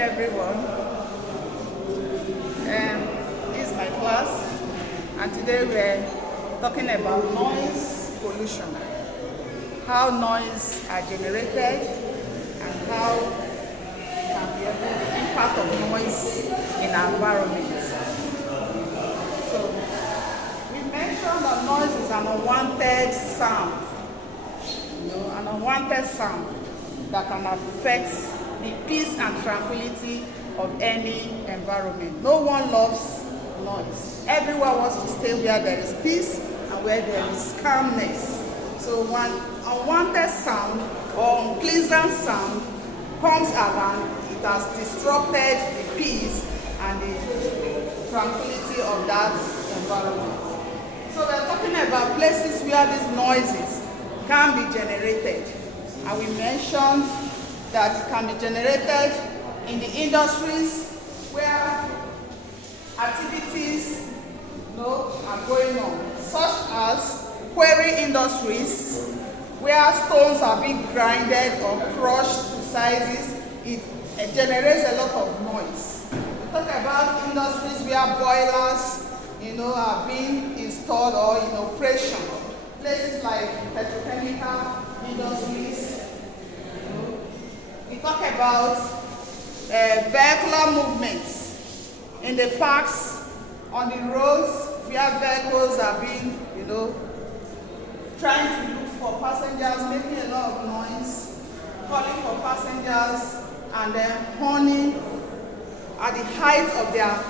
everyone. This is my class, and today we're talking about noise pollution, how noise are generated, and how can be the impact of noise in our environment. So we mentioned that noise is an unwanted sound, an unwanted sound that can affect the peace and tranquility of any environment. No one loves noise. Everyone wants to stay where there is peace and where there is calmness. So when unwanted sound or unpleasant sound comes around, it has disrupted the peace and the tranquility of that environment. So we're talking about places where these noises can be generated. And we mentioned that it can be generated in the industries where activities are going on, such as quarry industries, where stones are being grinded or crushed to sizes. It generates a lot of noise. We talk about industries where boilers are being installed or in operation. Places like petrochemical industries. We talk about vehicular movements in the parks, on the roads, where vehicles are being, trying to look for passengers, making a lot of noise, calling for passengers, and then horning at the height of their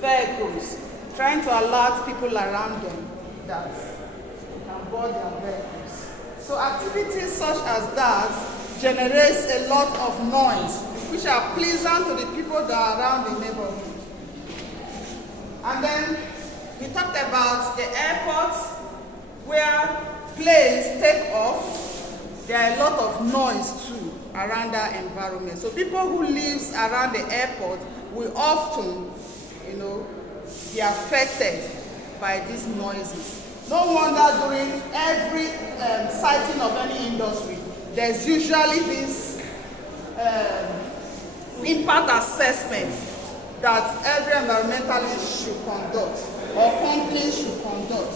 vehicles, trying to alert people around them that they can board their vehicles. So activities such as that generates a lot of noise, which are pleasant to the people that are around the neighborhood. And then we talked about the airports, where planes take off. There are a lot of noise too around that environment. So people who live around the airport will often, be affected by these noises. No wonder during every sighting of any industry, there's usually this impact assessment that every environmentalist should conduct or companies should conduct.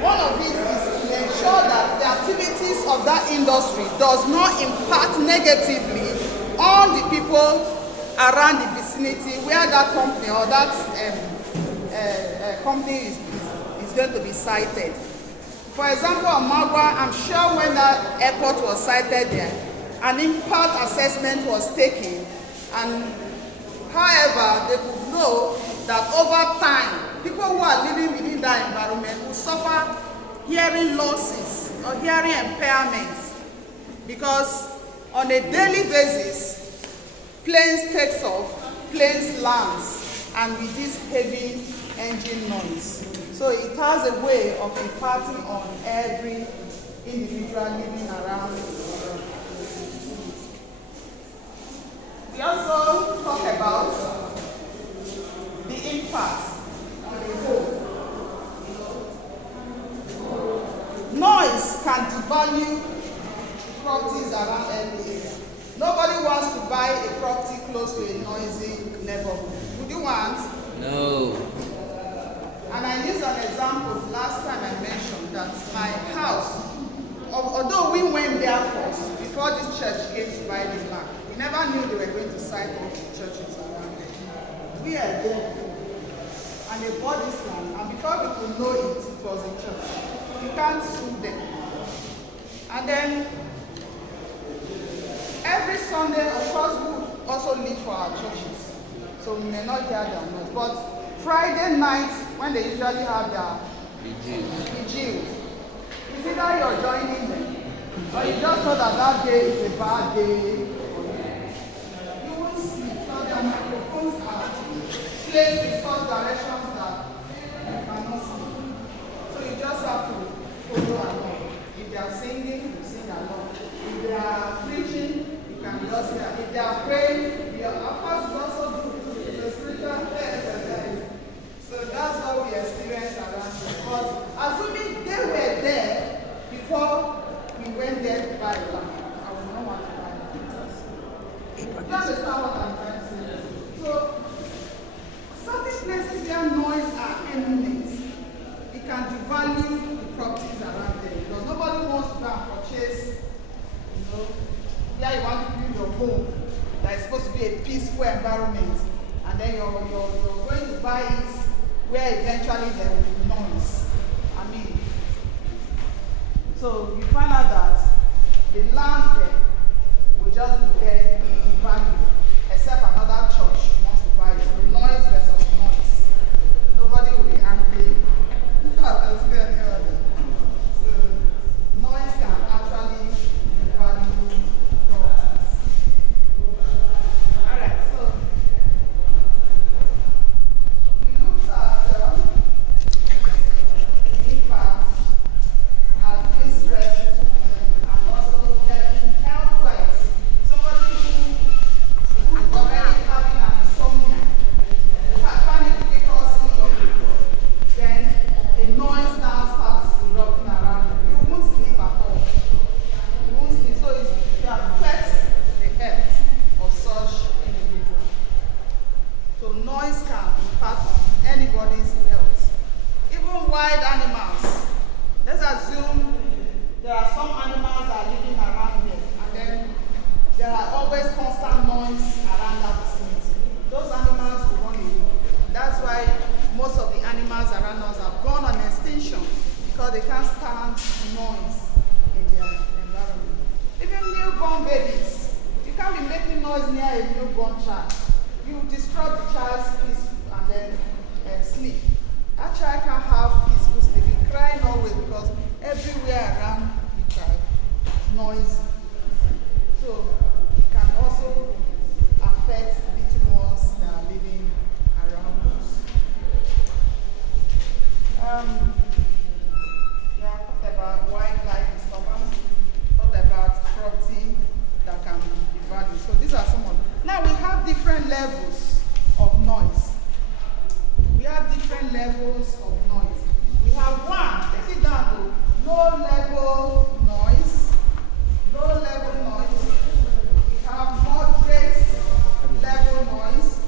One of it is to ensure that the activities of that industry does not impact negatively on the people around the vicinity where that company or that company is going to be sited. For example, on Magwa, I'm sure when that airport was sited there, an impact assessment was taken, and however, they could know that over time, people who are living within that environment will suffer hearing losses or hearing impairments, because on a daily basis, planes takes off, planes lands, and with this heavy engine noise. So it has a way of impacting on every individual living around. We also talk about the impact on the home. Noise can devalue properties around every area. Nobody wants to buy a property close to a noisy neighborhood. Would you want? No. And I used an example last time I mentioned that my house, although we went there first, before this church came to buy the land, we never knew they were going to site all the churches around there. We are there, and they bought this land, and before we could know it, it was a church. You can't sue them. And then, every Sunday, of course, we would also live for our churches, so we may not hear their noise. But Friday nights, when they usually have their vigils, it's either you're joining them, or you just know that that day is a bad day. You won't sleep, so their microphones are placed in such directions that you cannot sleep. So you just have to follow along. If they are singing, you sing along. If they are preaching, you can just hear. If they are praying, of course it's also good. It's a spiritual exercise. So that's what we experienced around here. But assuming they were there before we went there to buy land, I would not want to buy land. You understand what I'm trying to say? So, certain places where noise are eminent, it can devalue the properties around them because nobody wants to go and purchase, where you want to build your home that is supposed to be a peaceful environment, and then you're going to buy it where eventually there will be noise. I mean, so you find out that the land there will just be there in value, except another church wants to buy it. So noise versus noise. Nobody will be angry. So noise can actually devalue properties. Alright, so we looked at the impact as being stressful and also getting health-wise. Somebody who is already having an insomnia, find it difficult sleep, then a noise now starts erupting around you. You won't sleep at all. You won't sleep. So it affects the health of such individual. So noise can impact on anybody's health. Even wild animals. Let's assume there are some animals that are living around here, and then there are always constant noise around that vicinity. Those animals will run away. That's why most of the animals around us have gone on extinction, because they can't stand noise in their environment. Even newborn babies, you can't be making noise near a newborn child. You disrupt the child's peace and then sleep. That child can't have peaceful sleep. He's crying always because everywhere around the child is noisy. So it can also affect little ones that are living around us. Talked about wildlife disturbance, talked about property that can be devalued. So these are some of them. Now we have different levels of noise. We have different levels of noise. We have one, take it down to low level noise. Low level noise. We have moderate level noise.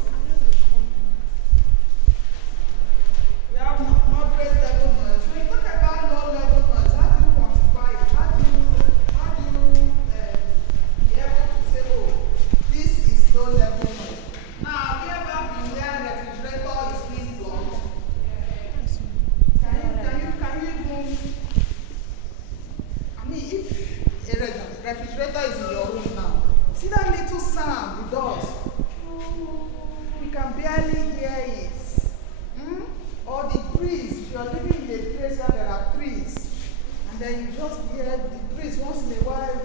We have moderate level noise. When you talk about low level noise, how do you quantify it? How do you be able to say, oh, this is low level noise? Now, have you ever been where refrigerator is being blocked? Can you even, I mean, if a refrigerator is in your room now, see that little sound it does? You can barely hear it. Or the breeze, if you're living in a place where there are trees, and then you just hear the breeze once in a while.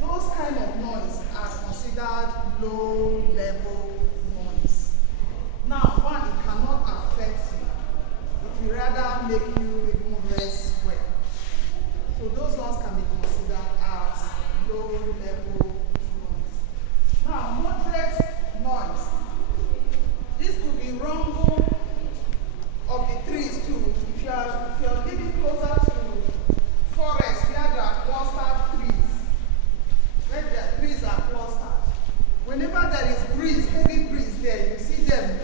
Those kind of noise are considered low level noise. Now, one, it cannot affect you. It will rather make you even rest well. So those ones can be considered as low level noise. Now, moderate noise. This could be rumble of the trees too. If you're living closer to forest where there are clustered trees, where the trees are clustered, whenever there is breeze, heavy breeze there, you see them.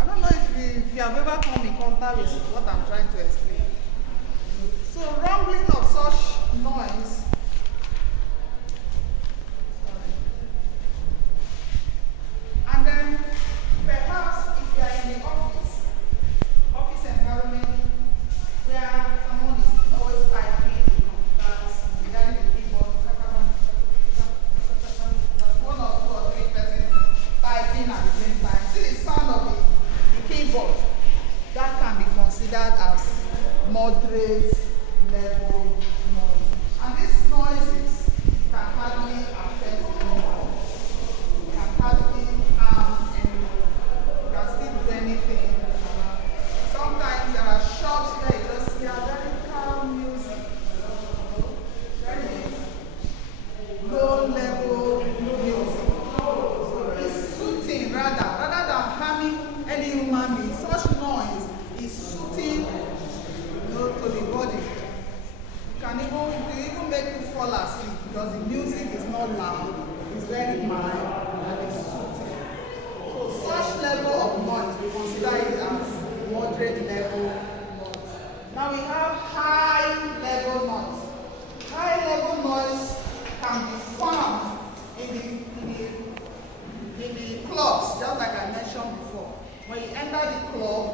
I don't know if you have ever come in contact with what I'm trying to explain. So rumbling of such noise. And then perhaps if you are in the office environment where someone is always typing computers, behind the keyboard, one or two or three persons typing at the same time. See the sound of the keyboard. That can be considered as moderate level noise. And this because the music is not loud, it's very mild, and it's soothing. So such level of noise, we consider it as moderate level noise. Now we have high level noise. High level noise can be found in the clubs, just like I mentioned before. When you enter the club,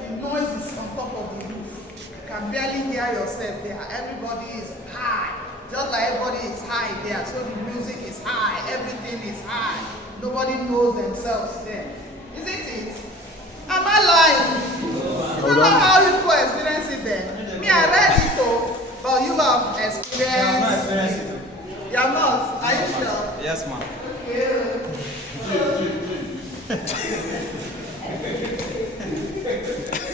the noise is on top of the roof. You can barely hear yourself there. Everybody is high. Just like everybody is high there. So the music is high. Everything is high. Nobody knows themselves there. Isn't it? Am I lying? Is that how you people experience it there? Me, I read it though, but you have experienced it. I'm not experiencing it. You are not? Are you sure? Yes, ma'am. Okay.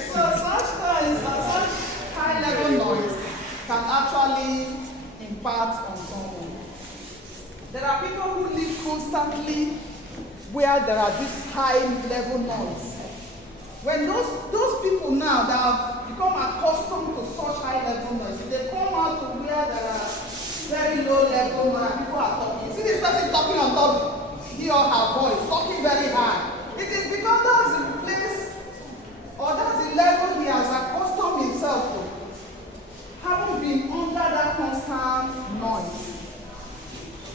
So such noise, such high level noise can actually impact on someone. There are people who live constantly where there are this high level noise. When those people now that have become accustomed to such high level noise, if they come out to where there are very low level noise, people are talking. You see this person talking on top, he or her voice, talking very high. It is because that's the place, or that's the level he has accustomed himself to, having been under that constant noise.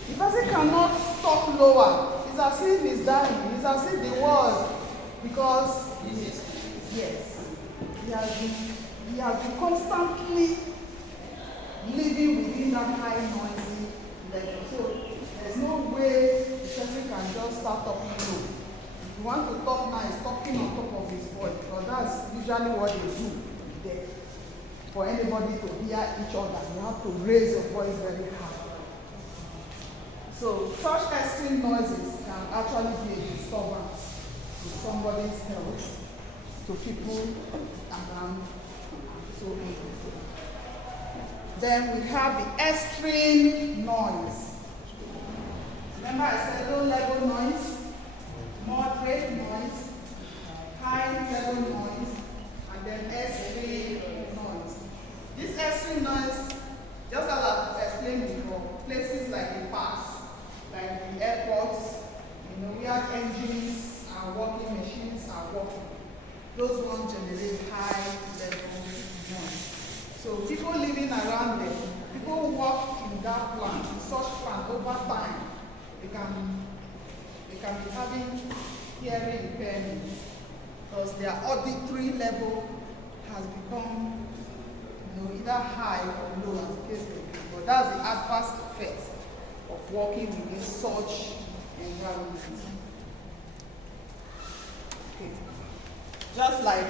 The person cannot stop lower. It's as if he's dying. It's as if the world, because yes, he has been constantly living within that high noisy level. So there's no way the person can just start talking low. If you want to talk now, he's talking on top of his voice, because that's usually what they do there. For anybody to hear each other, you have to raise your voice very high. So such extreme noises can actually be a disturbance to somebody's health, to people around, so on. Then we have the extreme noise. Remember I said low level noise, moderate noise, high level noise, and then extreme noise. This extreme noise, just as I've explained before, places like the parks, like the airports, where engines and working machines are working. Those ones generate high level noise. So people living around them, people who work in that plant, in such plant over time, they can be having hearing impairment because their auditory level has become either high or low, as the case may be. But that's the adverse effect of working within such environments. Okay. Just like